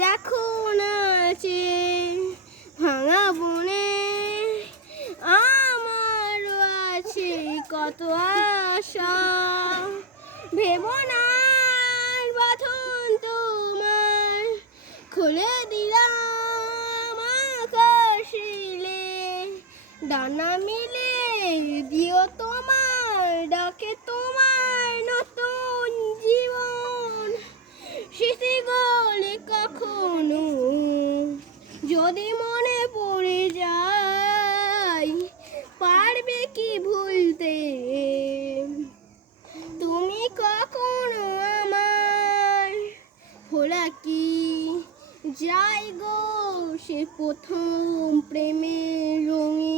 দেখো নাচে ভাঙা বনে আমারও আছে কত আশা। ভেবো না বাঁধন তোমার, খুলে দিলাম আকাশিলে। ডানা মিলে দিও তোমার ডাকে তোমার নতুন জীবন। স্মৃতিগুলি কখনো যদি মনে পড়ে যায়, পারবে কি ভুলতে তুমি কখনো আমার? ভোলা কি যায় গো সে প্রথম প্রেমের রঙে।